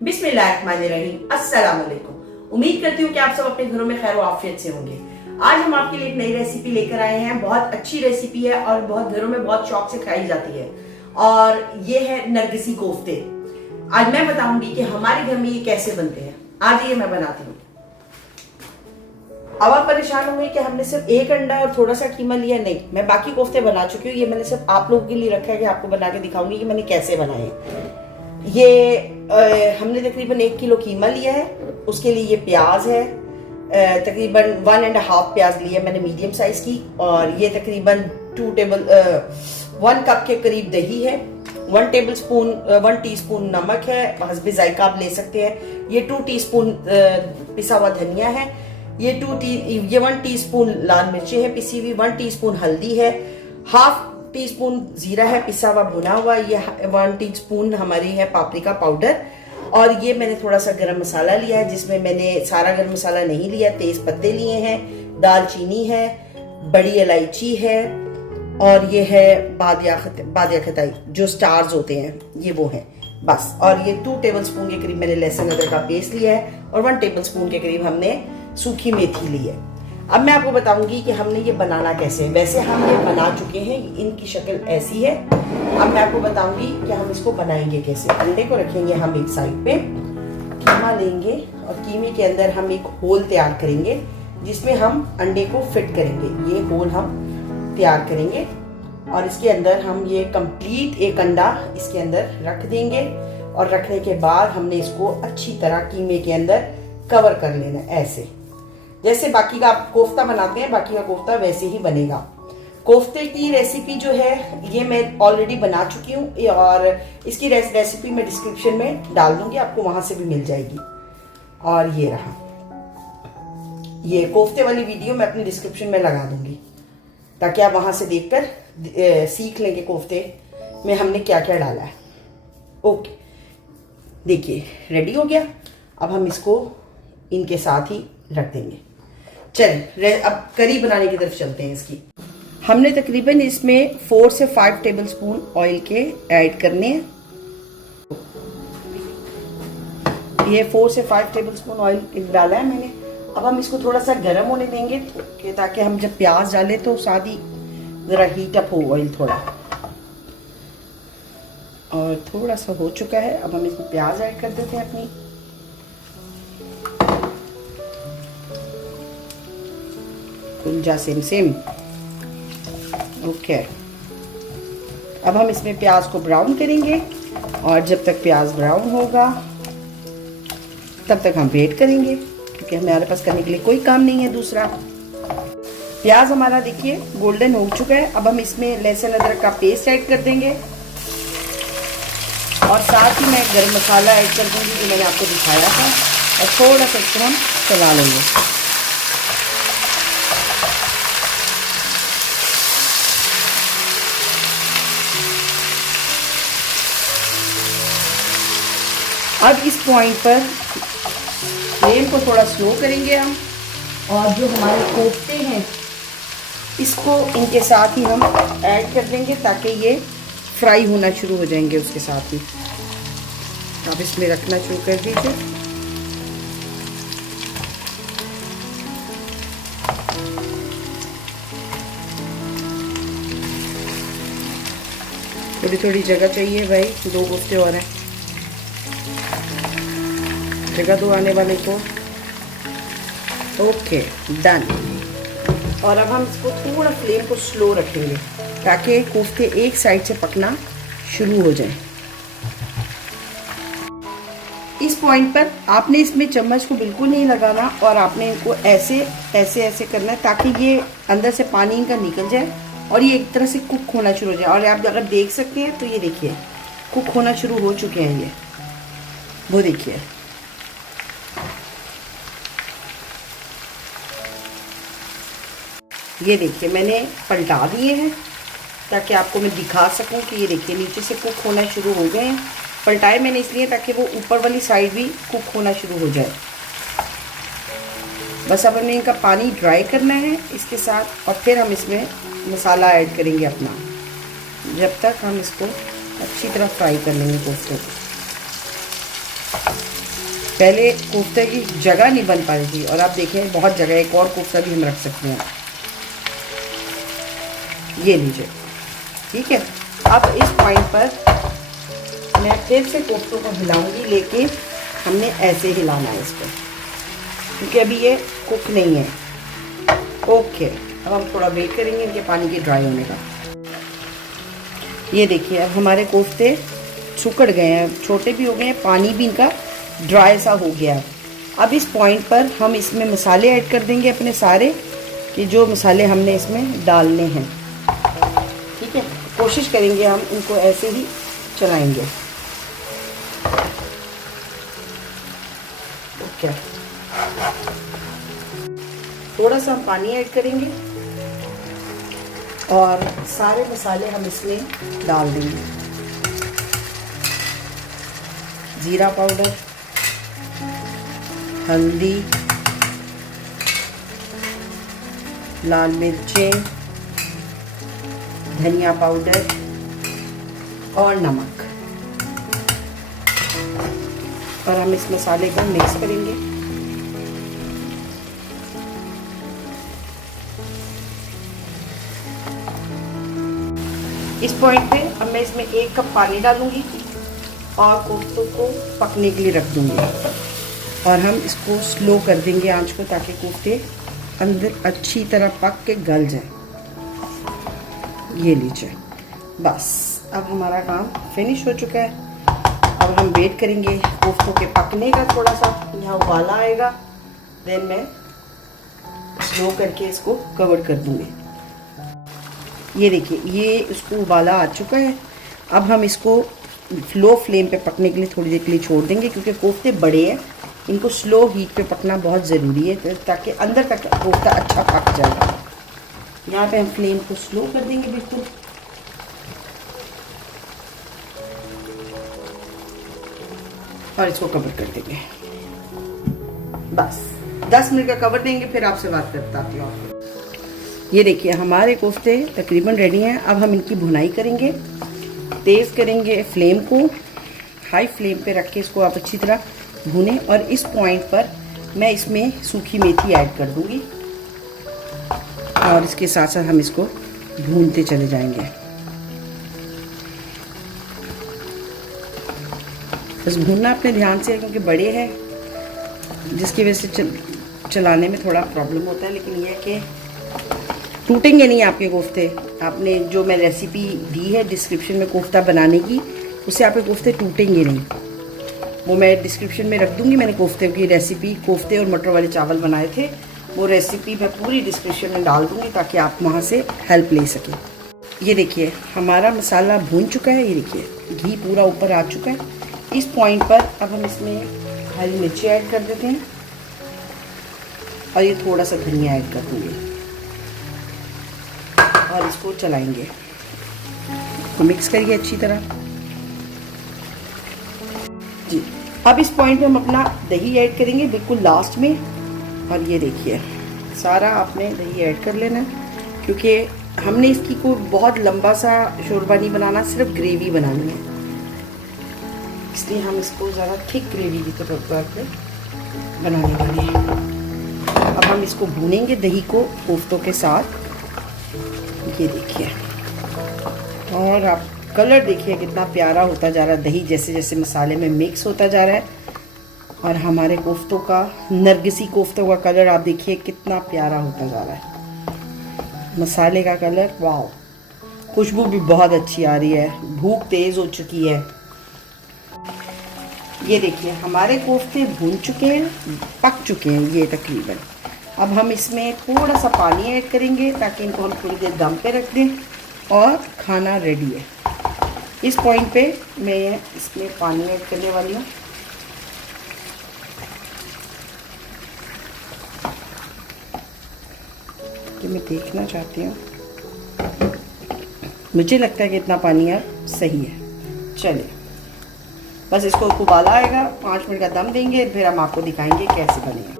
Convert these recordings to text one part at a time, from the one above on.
बिस्मिल्लाहिर्रहमानिर्रहीम, अस्सलाम वालेकुम। उम्मीद करती हूँ कि आप सब अपने घरों में खैर आफियत से होंगे। आज हम आपके लिए एक नई रेसिपी लेकर आए हैं। बहुत अच्छी रेसिपी है और बहुत घरों में बहुत शौक से खाई जाती है और ये है नरगिसी कोफ्ते। आज मैं बताऊंगी कि हमारे घर में ये कैसे बनते हैं। आज ये मैं बनाती हूँ। अब आप परेशान होंगे कि हमने सिर्फ एक अंडा और थोड़ा सा कीमा लिया। नहीं, मैं बाकी कोफ्ते बना चुकी हूँ। ये मैंने सिर्फ आप लोगों के लिए रखा है कि आपको बना के दिखाऊंगी कि मैंने कैसे बनाए। ये हमने तकरीबन 1 किलो कीमा लिया है। उसके लिए ये प्याज है, तकरीबन 1.5 प्याज लिया मैंने मीडियम साइज की। और ये तकरीबन 1 कप के करीब दही है। 1 टीस्पून नमक है, हस्बे जायका आप ले सकते हैं। ये 2 टीस्पून पिसा हुआ धनिया है। ये 1 टीस्पून लाल मिर्ची है पिसी हुई। 1 टीस्पून हल्दी है। 1/2 टीस्पून जीरा है पिसा हुआ भुना हुआ। ये 1 टीस्पून हमारी है पापरिका पाउडर। और ये मैंने थोड़ा सा गरम मसाला लिया है, जिसमें मैंने सारा गरम मसाला नहीं लिया। तेज पत्ते लिए हैं, दालचीनी है, बड़ी इलायची है और ये है बादिया खताई, जो स्टार्स होते हैं ये वो है बस। और ये 2 टेबलस्पून के करीब मैंने लहसुन अदरक का पेस्ट लिया है और 1 टेबलस्पून के करीब हमने सूखी मेथी ली है। अब मैं आपको बताऊंगी कि हमने ये बनाना कैसे है। वैसे हम ये बना चुके हैं, इनकी शक्ल ऐसी है। अब मैं आपको बताऊंगी कि हम इसको बनाएंगे कैसे। अंडे को रखेंगे हम एक साइड पे, कीमा लेंगे और कीमे के अंदर हम एक होल तैयार करेंगे जिसमें हम अंडे को फिट करेंगे। ये होल हम तैयार करेंगे और इसके अंदर हम ये कंप्लीट एक अंडा इसके अंदर रख देंगे। और रखने के बाद हमने इसको अच्छी तरह कीमे के अंदर कवर कर लेना, ऐसे जैसे बाकी का आप कोफ्ता बनाते हैं, बाकी का कोफ्ता वैसे ही बनेगा। कोफ्ते की रेसिपी जो है ये मैं ऑलरेडी बना चुकी हूँ और इसकी रेसिपी मैं डिस्क्रिप्शन में डाल दूंगी, आपको वहां से भी मिल जाएगी। और ये रहा, ये कोफ्ते वाली वीडियो मैं अपनी डिस्क्रिप्शन में लगा दूंगी ताकि आप वहां से देखकर सीख लेंगे कोफ्ते में हमने क्या क्या डाला है। ओके, देखिए रेडी हो गया। अब हम इसको इनके साथ ही रख देंगे। चलिए अब करी बनाने की तरफ चलते हैं। इसकी हमने तकरीबन इसमें 4 से 5 टेबलस्पून ऑयल के ऐड करने हैं। ये 4 से 5 टेबलस्पून ऑयल डाला है मैंने। अब हम इसको थोड़ा सा गर्म होने देंगे ताकि हम जब प्याज डालें तो साथ ही ज़रा हीट अप हो ऑयल थोड़ा। और थोड़ा सा हो चुका है। अब हम इसमें प्याज ऐड कर देते हैं अपनी। कुंजा सेम ओके। अब हम इसमें प्याज को ब्राउन करेंगे और जब तक प्याज ब्राउन होगा तब तक हम वेट करेंगे, क्योंकि हमारे पास करने के लिए कोई काम नहीं है दूसरा। प्याज हमारा देखिए गोल्डन हो चुका है। अब हम इसमें लहसुन अदरक का पेस्ट ऐड कर देंगे और साथ ही मैं गरम मसाला ऐड कर दूंगी जो मैंने आपको दिखाया था। और थोड़ा सा इसको हम चला लेंगे। अब इस पॉइंट पर फ्लेम को थोड़ा स्लो करेंगे हम और जो हमारे कोफ्ते हैं इसको इनके साथ ही हम ऐड कर देंगे ताकि ये फ्राई होना शुरू हो जाएंगे उसके साथ ही। अब इसमें रखना शुरू कर दीजिए। थोड़ी थोड़ी जगह चाहिए भाई, 2 कोफ्ते और हैं, जगह दो आने वाले को। Okay done. और अब हम इसको थोड़ा फ्लेम को स्लो रखेंगे ताकि कोफ्ते एक साइड से पकना शुरू हो जाए। इस पॉइंट पर आपने इसमें चम्मच को बिल्कुल नहीं लगाना और आपने इनको ऐसे ऐसे ऐसे करना है ताकि ये अंदर से पानी इनका निकल जाए और ये एक तरह से कुक होना शुरू हो जाए। और आप अगर देख सकते हैं तो ये देखिए कुक होना शुरू हो चुके हैं ये, वो देखिए। ये देखिए मैंने पलटा दिए हैं ताकि आपको मैं दिखा सकूं कि ये देखिए नीचे से कुक होना शुरू हो गए हैं। पलटाए मैंने इसलिए ताकि वो ऊपर वाली साइड भी कुक होना शुरू हो जाए। बस अब हमें इनका पानी ड्राई करना है इसके साथ और फिर हम इसमें मसाला ऐड करेंगे अपना। जब तक हम इसको अच्छी तरह फ्राई कर लेंगे कोफ्ते को। पहले कोफ्ते की जगह नहीं बन पा रही थी और आप देखें बहुत जगह, एक और कोफ्ता भी हम रख सकते हैं। ये लीजिए, ठीक है। अब इस पॉइंट पर मैं फिर से कोफ्तों को हिलाऊंगी, लेकिन हमने ऐसे हिलाना है इसको, क्योंकि अभी ये कुक नहीं है। ओके, अब हम थोड़ा वेट करेंगे इनके पानी के ड्राई होने का। ये देखिए, अब हमारे कोफ्ते सुकड़ गए हैं, छोटे भी हो गए हैं, पानी भी इनका ड्राई सा हो गया। अब इस पॉइंट पर हम इसमें मसाले ऐड कर देंगे अपने सारे, कि जो मसाले हमने इसमें डालने हैं, ठीक है। कोशिश करेंगे हम इनको ऐसे ही चलाएंगे। ओके, थोड़ा सा हम पानी ऐड करेंगे और सारे मसाले हम इसमें डाल देंगे। जीरा पाउडर, हल्दी, लाल मिर्चें, धनिया पाउडर और नमक, और हम इस मसाले को मिक्स करेंगे। इस पॉइंट पे अब मैं इसमें 1 कप पानी डालूंगी और कोफ्तों को पकने के लिए रख दूंगी, और हम इसको स्लो कर देंगे आंच को, ताकि कोफ्ते अंदर अच्छी तरह पक के गल जाए। ये लीजिए, बस अब हमारा काम फिनिश हो चुका है। अब हम वेट करेंगे कोफ्तों के पकने का, थोड़ा सा यहाँ उबाला आएगा, देन मैं स्लो करके इसको कवर कर दूंगी। ये देखिए, ये इसको उबाला आ चुका है। अब हम इसको लो फ्लेम पे पकने के लिए थोड़ी देर के लिए छोड़ देंगे, क्योंकि कोफ्ते बड़े हैं, इनको स्लो हीट पे पकना बहुत ज़रूरी है, ताकि अंदर तक कोफ्ता अच्छा पक जाए। यहाँ पे हम फ्लेम को स्लो कर देंगे बिल्कुल, और इसको कवर कर देंगे। बस 10 मिनट का कवर देंगे, फिर आपसे बात करता हूँ आपको। ये देखिए, हमारे कोफ्ते तकरीबन रेडी हैं। अब हम इनकी भुनाई करेंगे। तेज़ करेंगे फ्लेम को, हाई फ्लेम पे रख के इसको आप अच्छी तरह भुनें, और इस पॉइंट पर मैं इसमें सूखी मेथी ऐड कर दूंगी, और इसके साथ साथ हम इसको भूनते चले जाएंगे। बस भूनना अपने ध्यान से है, क्योंकि बड़े हैं, जिसकी वजह से चलाने में थोड़ा प्रॉब्लम होता है, लेकिन यह है कि टूटेंगे नहीं आपके कोफ्ते। आपने जो मैं रेसिपी दी है डिस्क्रिप्शन में कोफ्ता बनाने की, उससे आपके कोफ्ते टूटेंगे नहीं। वो मैं डिस्क्रिप्शन में रख दूंगी। मैंने कोफ्ते की रेसिपी, कोफ्ते और मटर वाले चावल बनाए थे, वो रेसिपी मैं पूरी डिस्क्रिप्शन में डाल दूंगी, ताकि आप वहाँ से हेल्प ले सकें। ये देखिए, हमारा मसाला भून चुका है। ये देखिए, घी पूरा ऊपर आ चुका है। इस पॉइंट पर अब हम इसमें हरी मिर्ची ऐड कर देते हैं, और ये थोड़ा सा धनिया ऐड कर दूँगी, और इसको चलाएंगे, तो मिक्स करिए अच्छी तरह जी। अब इस पॉइंट पे हम अपना दही ऐड करेंगे बिल्कुल लास्ट में, और ये देखिए, सारा आपने दही ऐड कर लेना, क्योंकि हमने इसकी कोई बहुत लंबा सा शोरबा नहीं बनाना, सिर्फ ग्रेवी बनानी है, इसलिए हम इसको ज़रा थिक ग्रेवी की तरफ करके बनाने वाले हैं। अब हम इसको भूनेंगे दही को कोफ्तों के साथ। ये देखिए, और आप कलर देखिए कितना प्यारा होता जा रहा है, दही जैसे जैसे मसाले में मिक्स होता जा रहा है, और हमारे कोफ्तों का, नरगिसी कोफ्तों का कलर आप देखिए कितना प्यारा होता जा रहा है। मसाले का कलर, वाह, खुशबू भी बहुत अच्छी आ रही है, भूख तेज़ हो चुकी है। ये देखिए, हमारे कोफ्ते भून चुके हैं, पक चुके हैं ये तकरीबन। अब हम इसमें थोड़ा सा पानी ऐड करेंगे, ताकि इनको हम थोड़ी देर दम पे रख दें, और खाना रेडी है। इस पॉइंट पे मैं इसमें पानी ऐड करने वाली हूँ। कि मैं देखना चाहती हूँ, मुझे लगता है कि इतना पानी अब सही है। चलिए, बस इसको उबाला आएगा, 5 मिनट का दम देंगे, फिर हम आपको दिखाएंगे कैसे बनेगा।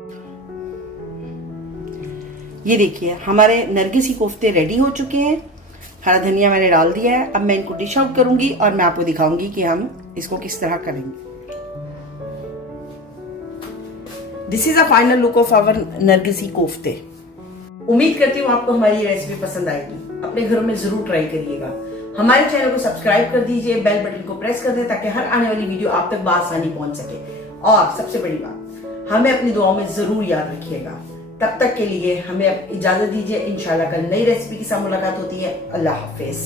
ये देखिए, हमारे नरगिसी कोफ्ते रेडी हो चुके हैं। हरा धनिया मैंने डाल दिया है। अब मैं इनको डिश आउट करूंगी, और मैं आपको दिखाऊंगी कि हम इसको किस तरह करेंगे। This is a final look of our Nargisi kofte. उम्मीद करती हूँ आपको हमारी ये रेसिपी पसंद आएगी। अपने घरों में जरूर ट्राई करिएगा। हमारे चैनल को सब्सक्राइब कर दीजिए, बेल बटन को प्रेस कर दें ताकि हर आने वाली वीडियो आप तक बआसानी पहुंच सके। और सबसे बड़ी बात, हमें अपनी दुआओं में जरूर याद रखिएगा। तब तक के लिए हमें इजाजत दीजिए। इंशाल्लाह कल नई रेसिपी के साथ मुलाकात होती है। अल्लाह हाफिज।